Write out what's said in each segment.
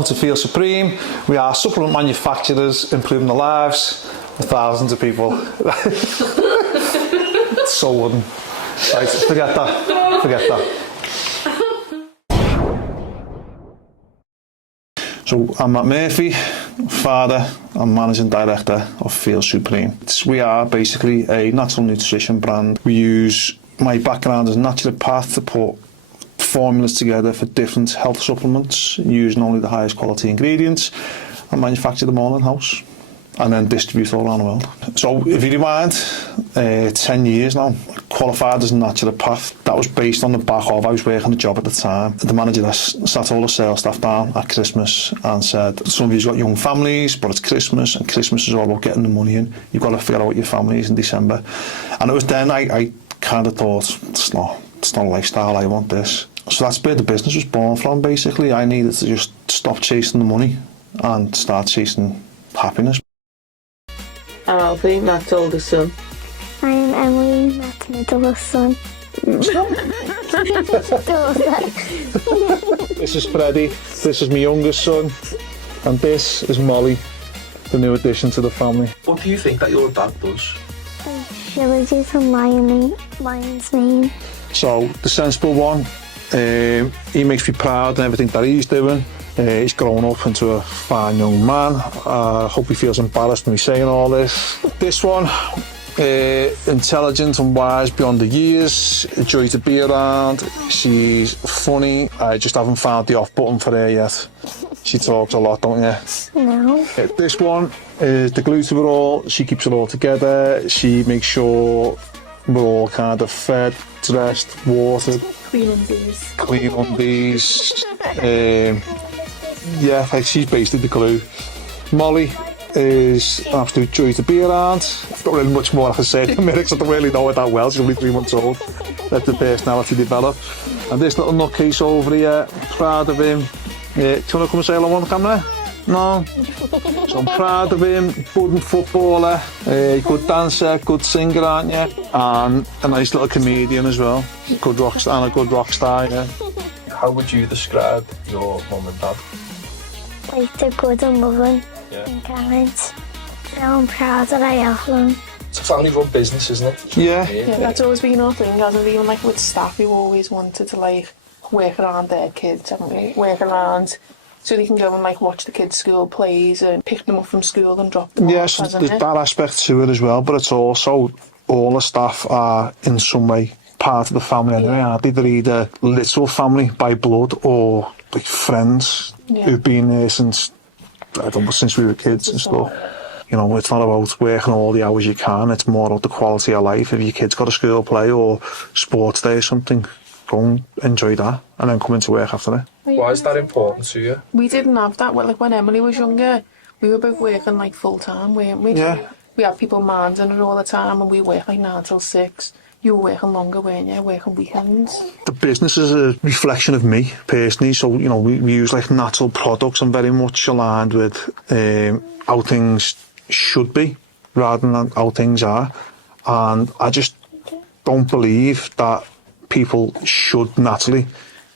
Welcome to Feel Supreme. We are supplement manufacturers improving the lives of thousands of people. So wooden. Right, forget that. Forget that. So I'm Matt Murphy, father and managing director of Feel Supreme. We are basically a natural nutrition brand. We use my background as naturopath to put formulas together for different health supplements using only the highest quality ingredients and manufacture them all in-house and then distribute all around the world. So if you rewind 10 years now, qualified as a naturopath. That was based on the back of, I was working a job at the time. The manager there sat all the sales staff down at Christmas and said, some of you've got young families, but it's Christmas and Christmas is all about getting the money in. You've got to figure out your families in December. And it was then I kind of thought, it's not a lifestyle, I want this. So that's where the business was born from, basically. I needed to just stop chasing the money and start chasing happiness. I'm Alfie, Matt's oldest son. I'm Emily, Matt's middle son. This is Freddie, this is my youngest son, and this is Molly, the new addition to the family. What do you think that your dad does? Villages and lion's mane. So, the sensible one, he makes me proud in everything that he's doing. He's grown up into a fine young man. I hope he feels embarrassed when he's saying all this. This one, intelligent and wise beyond the years, a joy to be around. She's funny. I just haven't found the off button for her yet. She talks a lot, don't you? No. This one is the glue to it all. She keeps it all together. She makes sure we're all kind of fed, dressed, watered. Clean undies. Yeah, like she's basically the glue. Molly is an absolute joy to be around. Not really much more I can say at the minute, 'cause I don't really know her that well. She's only 3 months old. Let the personality develop. And this little nutcase over here, proud of him. Do you want to come and say hello on the camera? No? So I'm proud of him, budding footballer, good dancer, good singer, aren't you? And a nice little comedian as well. Good rock star and a good rock star, yeah. How would you describe your mum and dad? Like they're good and loving and kind. I'm proud that I have them. It's a family-run business, isn't it? Yeah. Yeah, that's always been our thing, hasn't it? Even like with staff, we always wanted to like work around their kids, haven't we? Work around so they can go and like watch the kids' school plays and pick them up from school and drop them off. Yes, there's that aspect to it as well, but it's also all the staff are in some way part of the family anyway, aren't they? They're either literal family by blood or like friends who've been there since, I don't know, since we were kids and stuff. You know, it's not about working all the hours you can, it's more about the quality of life. If your kid's got a school play or sports day or something, go and enjoy that and then come into work after it. Why is that important to you? We didn't have that. Well, like when Emily was younger, we were both working like full time, weren't we? Yeah. We had people minding it all the time and we worked like 9 till 6. You were working longer, weren't you? Working weekends. The business is a reflection of me personally, so you know we use like natural products and very much aligned with how things should be rather than how things are, and I just don't believe that people should naturally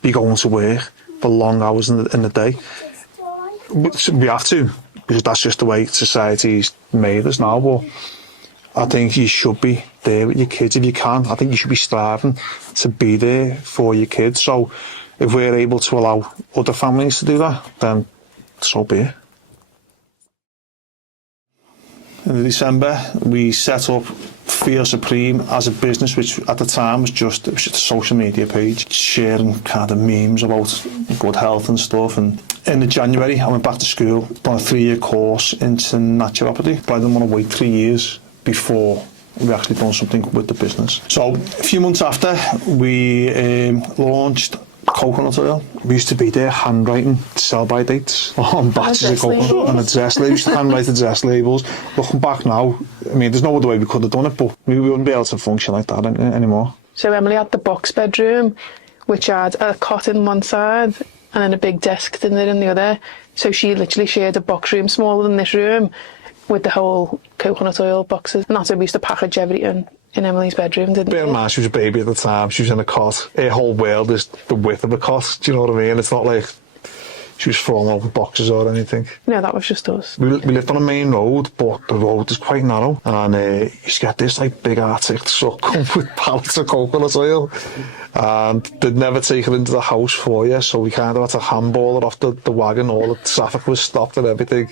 be going to work for long hours in the day. We have to, because that's just the way society's made us now, but I think you should be there with your kids if you can. I think you should be striving to be there for your kids. So if we're able to allow other families to do that, then so be it. In December, we set up Feel Supreme as a business, which at the time was just a social media page, sharing kind of memes about good health and stuff. And in January, I went back to school, done a 3-year course into naturopathy, but I didn't want to wait 3 years before we actually done something with the business. So a few months after, we launched coconut oil. We used to be there handwriting sell-by dates on batches of coconut and the zest labels. We used to handwrite the zest labels. Looking back now, I mean, there's no other way we could have done it, but we wouldn't be able to function like that anymore. So Emily had the box bedroom, which had a cot in one side and then a big desk in there in the other. So she literally shared a box room smaller than this room with the whole coconut oil boxes. And that's how we used to package everything in Emily's bedroom, didn't we? Bear in mind, she was a baby at the time. She was in a cot. Her whole world is the width of a cot. Do you know what I mean? It's not like she was falling over boxes or anything. No, that was just us. We lived on a main road, but the road is quite narrow, and you used to get this like big Arctic truck come with pallets of coconut oil, and they'd never take it into the house for you, so we kind of had to handball it off the wagon. All the traffic was stopped and everything.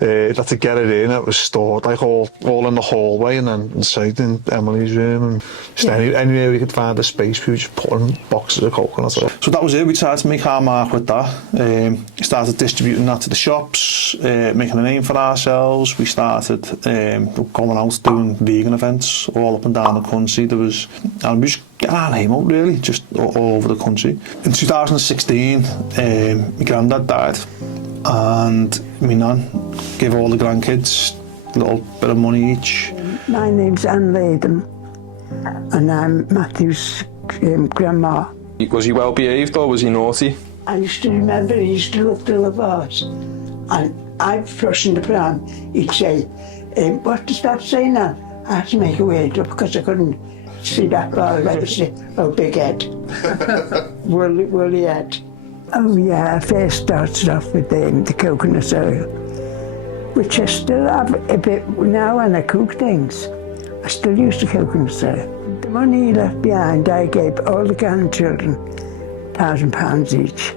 Had to get it in. It was stored like all in the hallway, and then inside in Emily's room, and just anywhere we could find a space, we were just putting boxes of coconut oil. So that was it. We tried to make our mark with that. Started distributing that to the shops, making a name for ourselves. We started going out doing vegan events all up and down the country. And we just get our name out really, just all over the country. In 2016, my granddad died, and my nan gave all the grandkids a little bit of money each. My name's Anne Latham, and I'm Matthew's grandma. Was he well behaved or was he naughty? I used to remember he used to look to the bars, and I'd flush in the pram. He'd say, what does that say now? I had to make a word up because I couldn't see that far away. Say, oh, big head. woolly head. Oh yeah, I first started off with the coconut oil, which I still have a bit now when I cook things. I still use the coconut oil. The money he left behind, I gave all the grandchildren £1,000 each.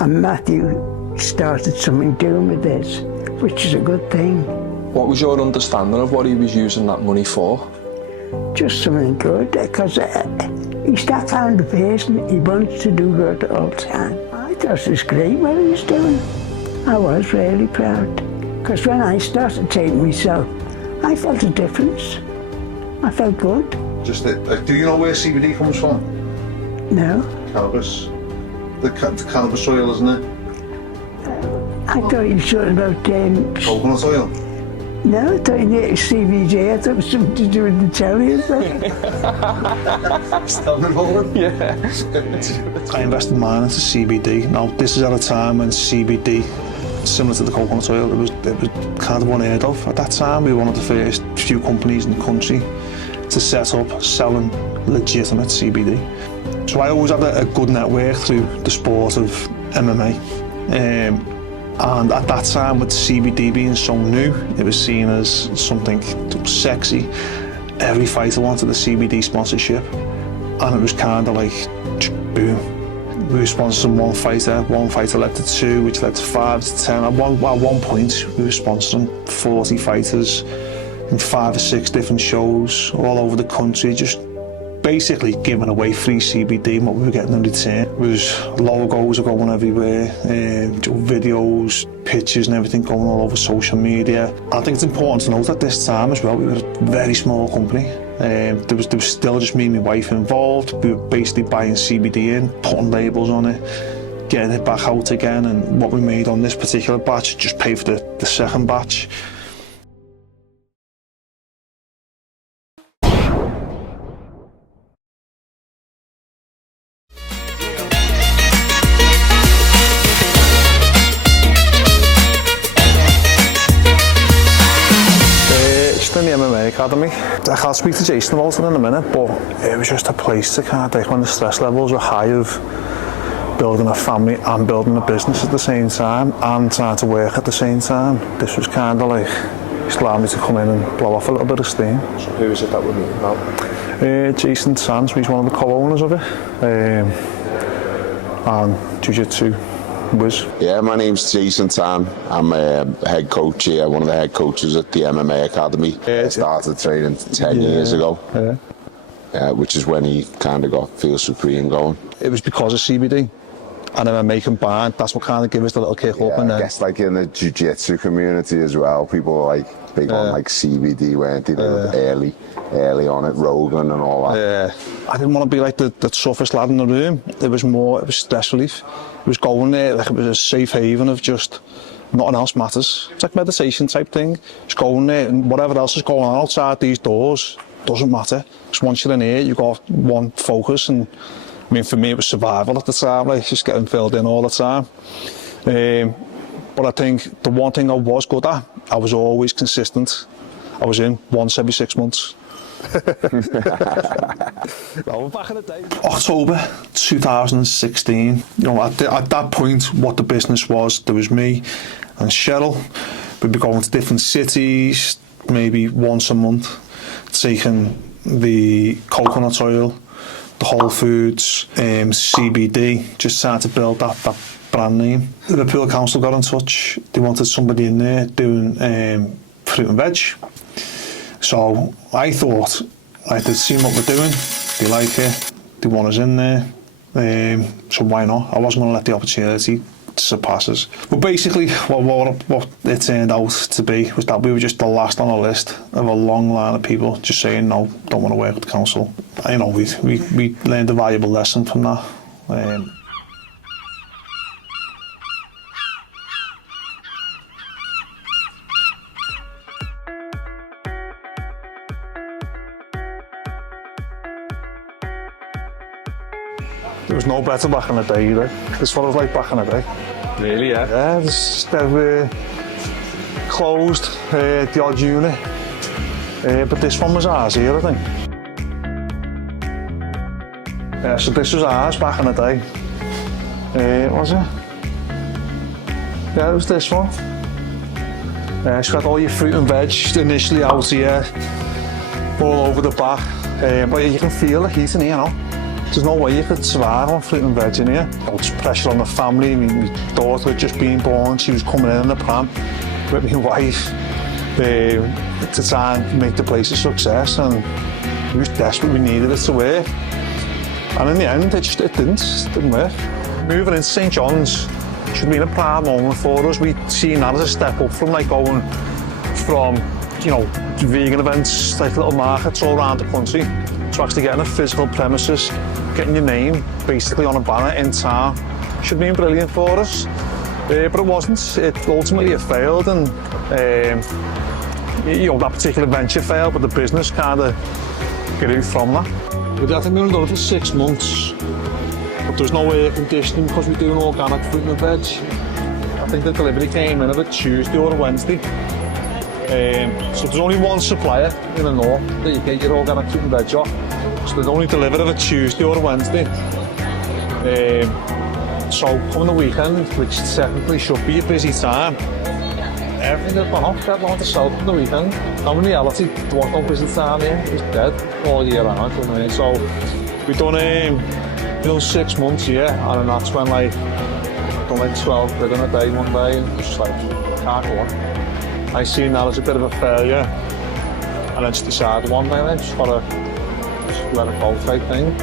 And Matthew started something doing with this, which is a good thing. What was your understanding of what he was using that money for? Just something good, because he's that kind of person. He wants to do good all the time. I thought it was great what he was doing. I was really proud. Because when I started taking myself, I felt a difference. I felt good. Do you know where CBD comes from? No. Cannabis. The cannabis oil, isn't it? I thought you were talking about... Coconut oil? No, I thought you knew CBD. I thought it was something to do with the telly or something. Still involved? Yeah. I invested mine into CBD. Now, this is at a time when CBD, similar to the coconut oil, it was kind of unheard of at that time. We were one of the first few companies in the country to set up selling legitimate CBD. So I always had a good network through the sport of MMA. And at that time, with CBD being so new, it was seen as something sexy. Every fighter wanted a CBD sponsorship, and it was kind of like, boom. We were sponsoring one fighter led to 2, which led to 5 to 10. At one point, we were sponsoring 40 fighters in 5 or 6 different shows all over the country, just basically giving away free CBD, and what we were getting in return was logos are going everywhere, videos, pictures and everything going all over social media. I think it's important to note at this time as well, we were a very small company. There was still just me and my wife involved. We were basically buying CBD in, putting labels on it, getting it back out again, and what we made on this particular batch just paid for the second batch. In the MMA Academy. I'll speak to Jason about it in a minute, but it was just a place to kind of, when the stress levels were high of building a family and building a business at the same time and trying to work at the same time. This was kind of like, just allowed me to come in and blow off a little bit of steam. So who is it that we're meeting now? Jason Sands, he's one of the co-owners of it, and Jiu-Jitsu whiz. Yeah, my name's Jason Tan. I'm a head coach here, one of the head coaches at the MMA Academy. I started training 10 years ago, which is when he kind of got Feel Supreme going. It was because of CBD and MMA combined. That's what kind of gave us the little kick up. And I guess like in the jiu-jitsu community as well, people were like big on like CBD, weren't they? They were early on at Rogan and all that. I didn't want to be like the toughest lad in the room. It was stress relief. It was going there, like it was a safe haven of just nothing else matters. It's like meditation type thing. Just going there, and whatever else is going on outside these doors doesn't matter. Because once you're in here, you've got one focus, and I mean, for me it was survival at the time, like just getting filled in all the time. But I think the one thing I was good at, I was always consistent. I was in once every 6 months. Well, back in the day. October 2016. You know, at that point, what the business was, there was me and Cheryl. We'd be going to different cities, maybe once a month, taking the coconut oil, the Whole Foods, CBD, just trying to build that brand name. The Liverpool Council got in touch. They wanted somebody in there doing fruit and veg. So I thought, they'd seen what we're doing, they like it, they want us in there, so why not? I wasn't going to let the opportunity surpass us. But basically, what it turned out to be was that we were just the last on the list of a long line of people just saying, no, don't want to work with the council. You know, we learned a valuable lesson from that. There was no better back in the day either. This is what it was like back in the day. Really, yeah? Yeah, they've closed the odd unit, but this one was ours here, I think. Yeah, so this was ours back in the day. Was it? Yeah, it was this one. So you had all your fruit and veg initially out here, all over the back. But you can feel the heat in here, you know. There's no way you could survive on fruit and veg in here. It's pressure on the family. My daughter had just been born. She was coming in the pram with my wife to try and make the place a success. And we was desperate. We needed it to work. And in the end, it didn't work. Moving into St John's should have been a proud moment for us. We'd seen that as a step up from like going from, you know, vegan events, like little markets all around the country, to actually getting a physical premises, getting your name basically on a banner in town. Should have been brilliant for us, but it wasn't. Ultimately it failed, and you know, that particular venture failed, but the business kind of grew from that. I think we were done for 6 months, but there was no air conditioning because we're doing organic fruit and veg. I think the delivery came in about Tuesday or Wednesday. So there's only one supplier in the north that you get your organic fruit and veg off. So they'd only deliver it a Tuesday or a Wednesday. So coming the weekend, which technically should be a busy time, everything had gone off, everyone to sell from the weekend. And in reality, there was no busy time here, it was dead all year round. So we've done 6 months here, and then that's when like, I've done like 12 quid in a day one day, and just like, can't go on. I seen that as a bit of a failure, and I just decided one day I just gotta let it go type thing.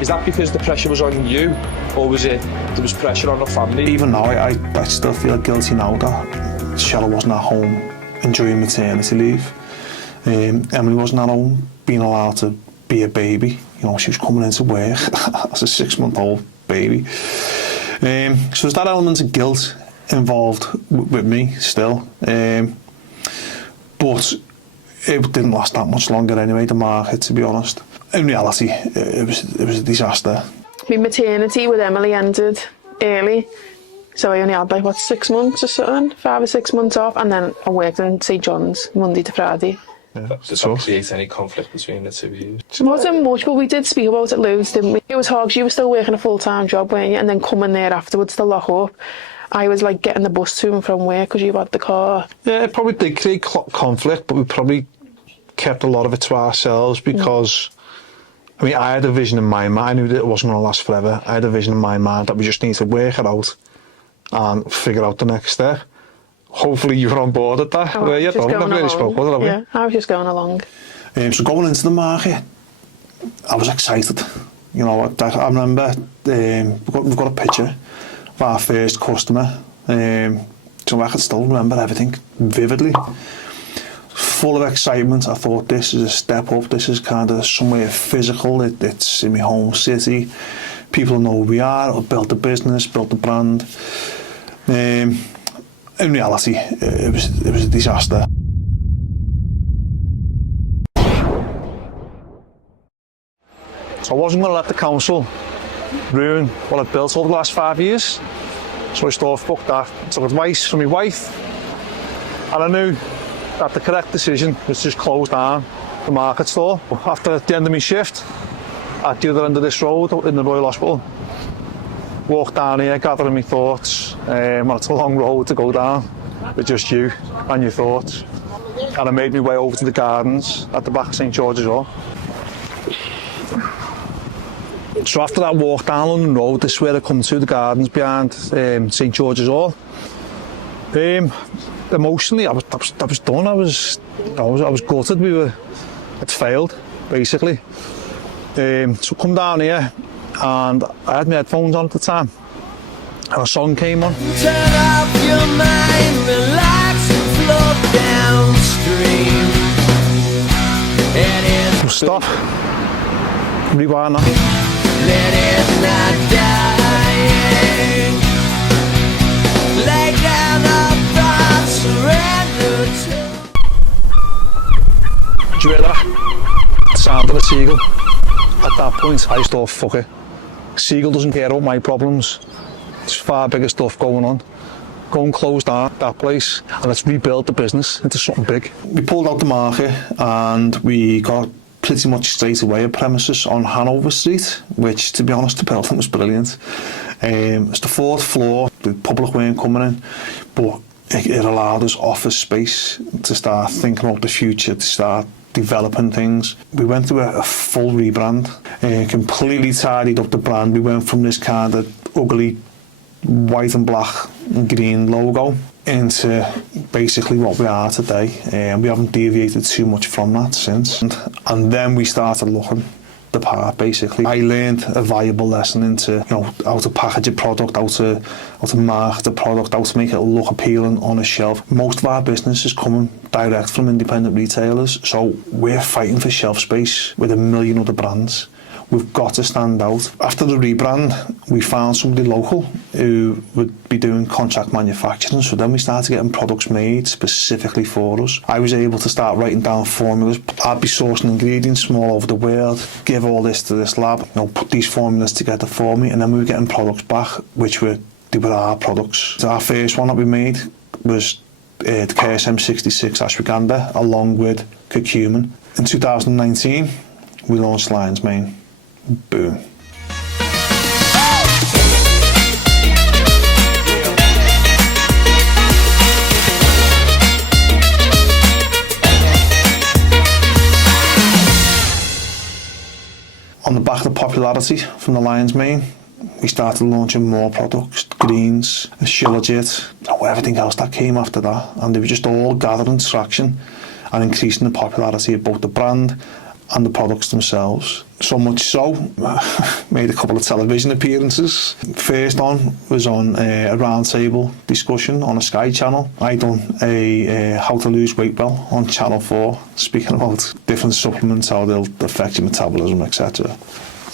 Is that because the pressure was on you, or was it there was pressure on the family? Even now, I still feel guilty now that Cheryl wasn't at home enjoying maternity leave. Emily wasn't at home being allowed to be a baby. You know, she was coming into work as a 6-month-old baby. So there's that element of guilt involved with me still. But it didn't last that much longer anyway, the market, to be honest. In reality, it was a disaster. My maternity with Emily ended early, so I only had like, 6 months or something, 5 or 6 months off, and then I worked in St John's Monday to Friday. Did that create any conflict between the two of you? It wasn't much, but we did speak about it loads, didn't we? It was hard because you were still working a full-time job, weren't you? And then coming there afterwards to lock up. I was like getting the bus to and from work because you had the car. Yeah, it probably did create conflict, but we probably kept a lot of it to ourselves because, I mean, I had a vision in my mind. I knew that it wasn't going to last forever. I had a vision in my mind that we just need to work it out and figure out the next step. Hopefully you were on board at that. Oh, Yeah, just not really spoke about it, have we? Yeah, I was just going along. So going into the market, I was excited. You know, I remember we've got a picture of our first customer. So I can still remember everything vividly. Full of excitement. I thought this is a step up. This is kind of somewhere physical. It's in my home city. People know who we are. I've built the business, built the brand. In reality, it was a disaster. So I wasn't going to let the council ruin what I've built over the last 5 years. So I thought, fuck that. I took advice from my wife. And I knew that the correct decision was just close down the market store. After the end of my shift, at the other end of this road in the Royal Hospital, walk down here, gathering my thoughts. It's a long road to go down with just you and your thoughts. And I made my way over to the gardens at the back of St George's Hall. So after that walk down London Road, this is where I come to the gardens behind St George's Hall. Emotionally, I was done. I was gutted. It failed, basically. So come down here, and I had my headphones on at the time. And a song came on. Turn off your mind, relax and float downstream. Stop. Rewind that. Let it not die. Lay down our thoughts, surrender to. Do you hear that? The sound of a seagull. At that point, I just thought, fuck it. Seagull doesn't care about my problems. There's far bigger stuff going on. Go and close down that place and let's rebuild the business into something big. We pulled out the market and we got pretty much straight away a premises on Hanover Street, which, to be honest, the building was brilliant. It's the 4th floor, the public weren't coming in, but it allowed us office space to start thinking about the future, to start developing things. We went through a full rebrand, completely tidied up the brand. We went from this kind of ugly white and black and green logo into basically what we are today, and we haven't deviated too much from that since. And then we started looking the part. Basically, I learned a valuable lesson into how to package a product, how to market the product, how to make it look appealing on a shelf. Most of our business is coming direct from independent retailers, so we're fighting for shelf space with a million other brands. We've got to stand out. After the rebrand, we found somebody local who would be doing contract manufacturing, so then we started getting products made specifically for us. I was able to start writing down formulas. I'd be sourcing ingredients from all over the world, give all this to this lab, put these formulas together for me, and then we were getting products back which were our products. So our first one that we made was the KSM 66 ashwagandha along with curcumin. In 2019, we launched Lion's Mane. Boom. On the back of the popularity from the Lion's Mane, we started launching more products, greens, Shilajit, everything else that came after that, and they were just all gathering traction and increasing the popularity of both the brand and the products themselves. So much so, made a couple of television appearances. First on was on a roundtable discussion on a Sky channel. I done a how to lose weight well on Channel 4, speaking about different supplements, how they'll affect your metabolism, etc.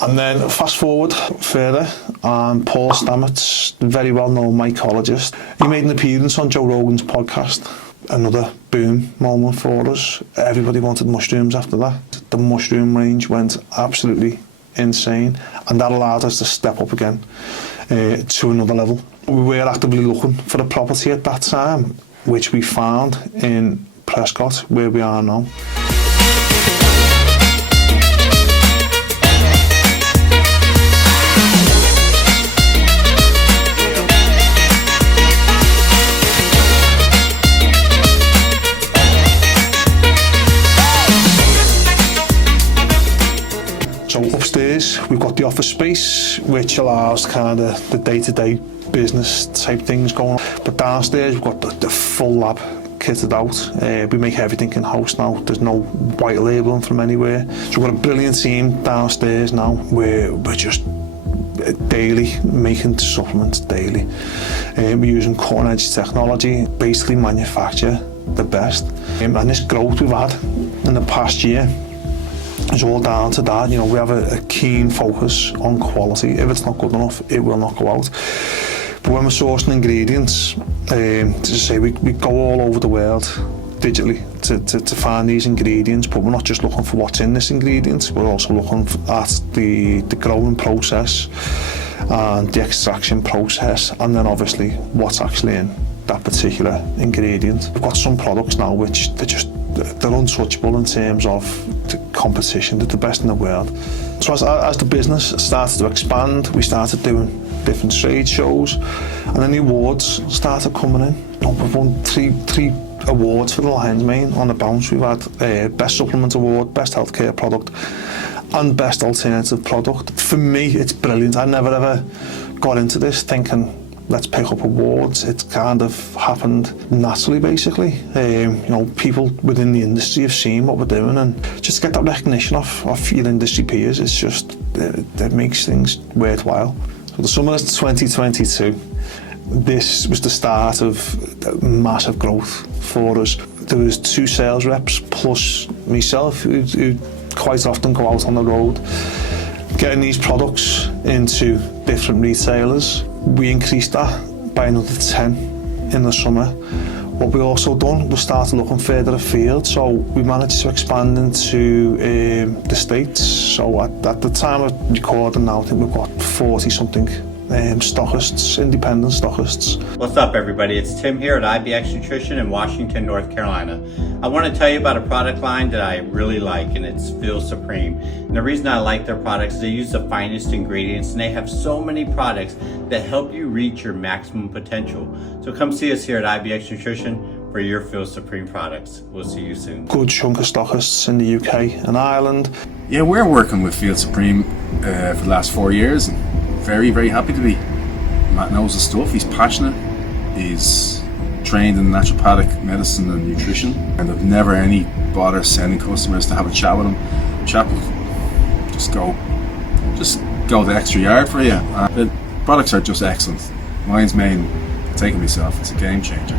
And then fast forward further, and Paul Stamets, the very well-known mycologist, he made an appearance on Joe Rogan's podcast. Another boom moment for us. Everybody wanted mushrooms after that. The mushroom range went absolutely insane, and that allowed us to step up again to another level. We were actively looking for a property at that time, which we found in Prescott, where we are now. So upstairs we've got the office space, which allows kind of the day-to-day business type things going on. But downstairs we've got the full lab kitted out. We make everything in-house now. There's no white labelling from anywhere. So we've got a brilliant team downstairs now. We're just daily making supplements daily. We're using cutting edge technology, basically manufacture the best. And this growth we've had in the past year, it's all down to that. We have a keen focus on quality. If it's not good enough, it will not go out. But when we're sourcing ingredients, we go all over the world digitally to find these ingredients, but we're not just looking for what's in this ingredient, we're also looking at the growing process and the extraction process, and then obviously what's actually in that particular ingredient. We've got some products now which they're just they're untouchable in terms of the competition. They're the best in the world. So as the business started to expand, we started doing different trade shows, and then the awards started coming in. We've won three awards for the Lions Mane on the bounce. We've had Best Supplement Award, Best Healthcare Product, and Best Alternative Product. For me, it's brilliant. I never ever got into this thinking, let's pick up awards. It's kind of happened naturally, basically. People within the industry have seen what we're doing, and just get that recognition off your industry peers, it's just, that makes things worthwhile. So the summer of 2022, this was the start of massive growth for us. There was 2 sales reps plus myself who quite often go out on the road getting these products into different retailers. We increased that by another 10 in the summer. What we also done was started looking further afield, so we managed to expand into the States. So at the time of recording now, I think we've got 40 something stockists, independent stockists. What's up, everybody? It's Tim here at IBX Nutrition in Washington, North Carolina. I want to tell you about a product line that I really like, and it's Feel Supreme. And the reason I like their products is they use the finest ingredients, and they have so many products that help you reach your maximum potential. So come see us here at IBX Nutrition for your Feel Supreme products. We'll see you soon. Good chunk of stockists in the UK and Ireland. Yeah, we're working with Feel Supreme for the last 4 years, and very, very happy to be. Matt knows the stuff, he's passionate, he's trained in naturopathic medicine and nutrition, and I've never any bother sending customers to have a chat with him. Just go the extra yard for you. The products are just excellent. Lions Mane, taking myself, it's a game changer.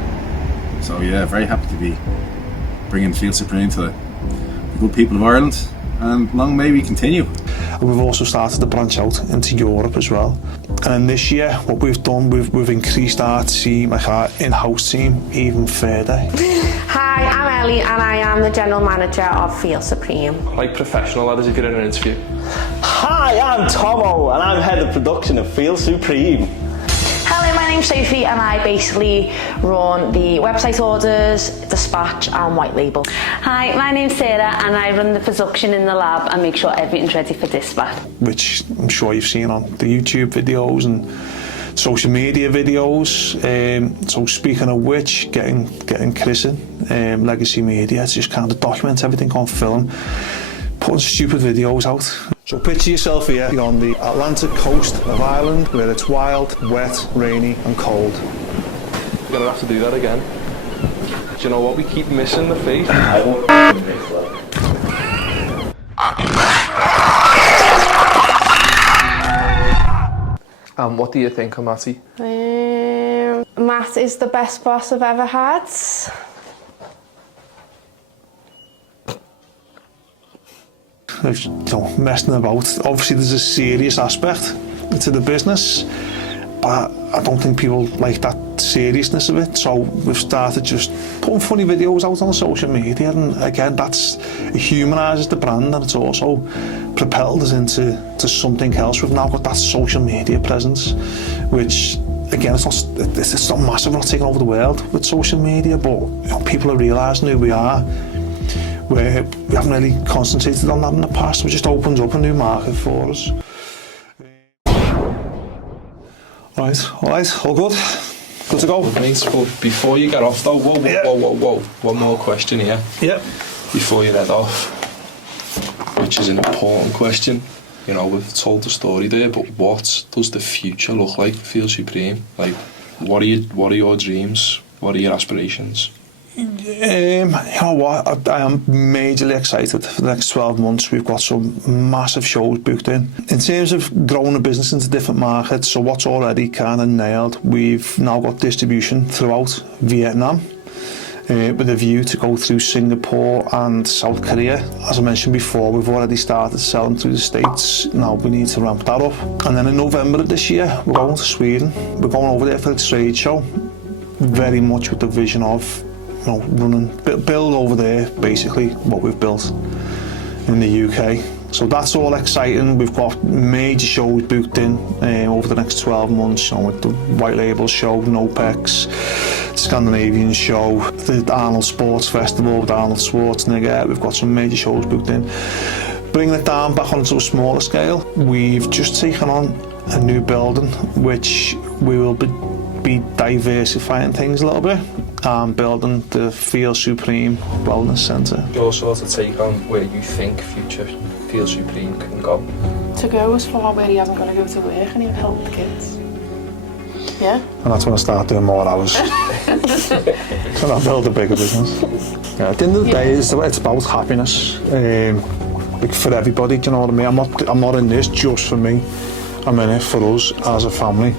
So yeah, very happy to be bringing Feel Supreme to the good people of Ireland, and long may we continue. And we've also started to branch out into Europe as well. And then this year, what we've done, we've increased our team, like our in-house team, even further. Hi, I'm Ellie, and I am the General Manager of Feel Supreme. Like professional ladders you get in an interview. Hi, I'm Tomo, and I'm Head of Production of Feel Supreme. Hello, my name's Sophie, and I basically run the website orders, dispatch and white label. Hi, my name's Sarah, and I run the production in the lab and make sure everything's ready for dispatch. Which I'm sure you've seen on the YouTube videos and social media videos. So speaking of which, getting Chris in, Legacy Media, to just kind of document everything on film, putting stupid videos out. So picture yourself here on the Atlantic coast of Ireland, where it's wild, wet, rainy and cold. We're gonna have to do that again. Do you know what? We keep missing the face. I won't miss And what do you think of Matty? Matt is the best boss I've ever had. Messing about. Obviously there's a serious aspect to the business, but I don't think people like that seriousness of it, so we've started just putting funny videos out on social media, and again it humanises the brand, and it's also propelled us into something else. We've now got that social media presence, which again it's not massive, we're not taking over the world with social media, but people are realising who we are, where we haven't really concentrated on that in the past. It just opens up a new market for us. All right, all good? Good to go? Mate, but before you get off though, whoa, one more question here. Yeah. Before you head off, which is an important question. You know, we've told the story there, but what does the future look like for Feel Supreme? Like, what are your dreams? What are your aspirations? You know what, I am majorly excited for the next 12 months. We've got some massive shows booked in terms of growing the business into different markets. So what's already kind of nailed, we've now got distribution throughout Vietnam, with a view to go through Singapore and South Korea. As I mentioned before, we've already started selling through the States. Now we need to ramp that up. And then in November of this year, we're going to Sweden. We're going over there for a trade show, very much with the vision of build over there basically what we've built in the UK. So that's all exciting. We've got major shows booked in over the next 12 months, you know, with the White Label show, NOPEX, Scandinavian show, the Arnold Sports Festival with Arnold Schwarzenegger. We've got some major shows booked in. Bringing it down back onto a smaller scale, we've just taken on a new building, which we will be diversifying things a little bit and building the Feel Supreme Wellness Centre. Your sort of take on where you think future Feel Supreme can go? To go as far where he hasn't got to go to work and he'll help the kids. Yeah? And that's when I start doing more hours. So I'll build a bigger business. Yeah, at the end of the day, it's about happiness. Like for everybody, do you know what I mean? I'm not in this just for me. I'm in it for us as a family.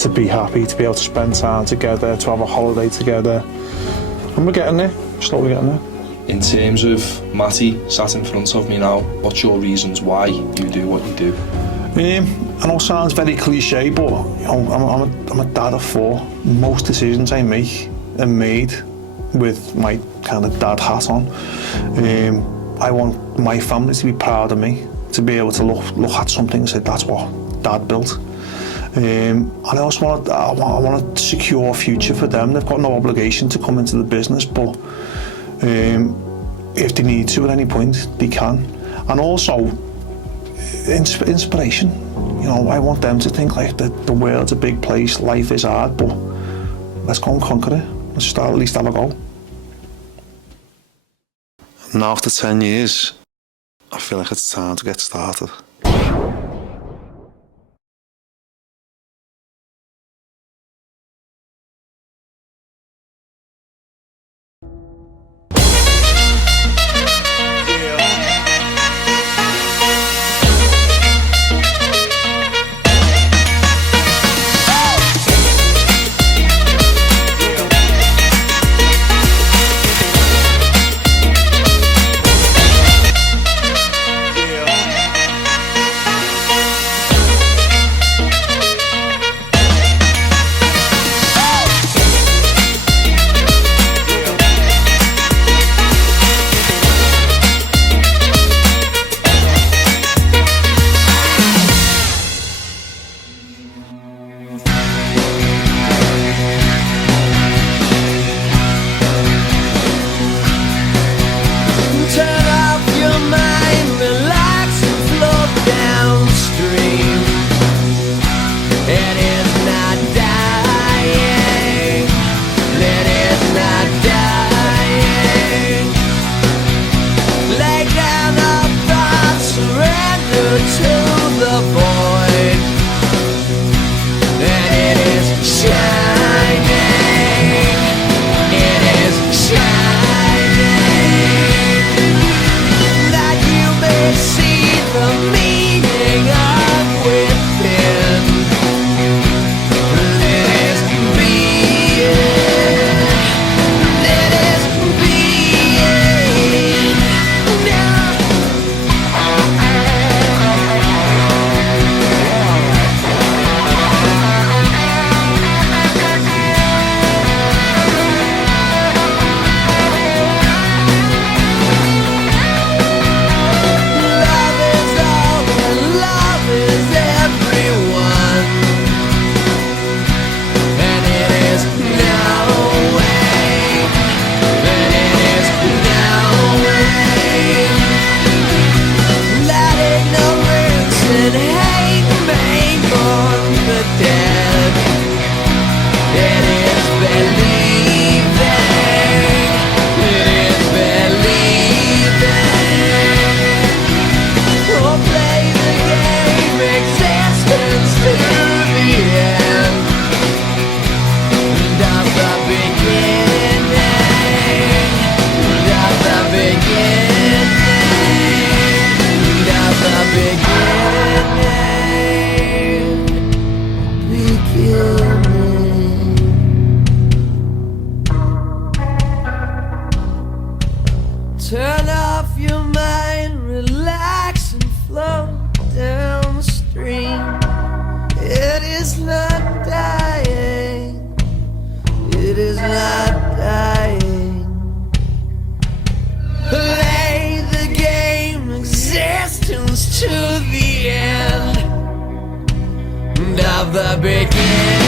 To be happy, to be able to spend time together, to have a holiday together. And we're getting there, slowly getting there. In terms of Matty sat in front of me now, what's your reasons why you do what you do? I know it sounds very cliche, but you know, I'm a dad of 4. Most decisions I make are made with my kind of dad hat on. I want my family to be proud of me, to be able to look at something and say, that's what Dad built. And I also want a secure future for them. They've got no obligation to come into the business, but if they need to at any point, they can. And also, inspiration. You know, I want them to think like the world's a big place, life is hard, but let's go and conquer it. Let's start, at least have a go. Now after 10 years, I feel like it's time to get started. Turn off your mind, relax and flow downstream. It is not dying. It is not dying. Play the game, existence the beginning.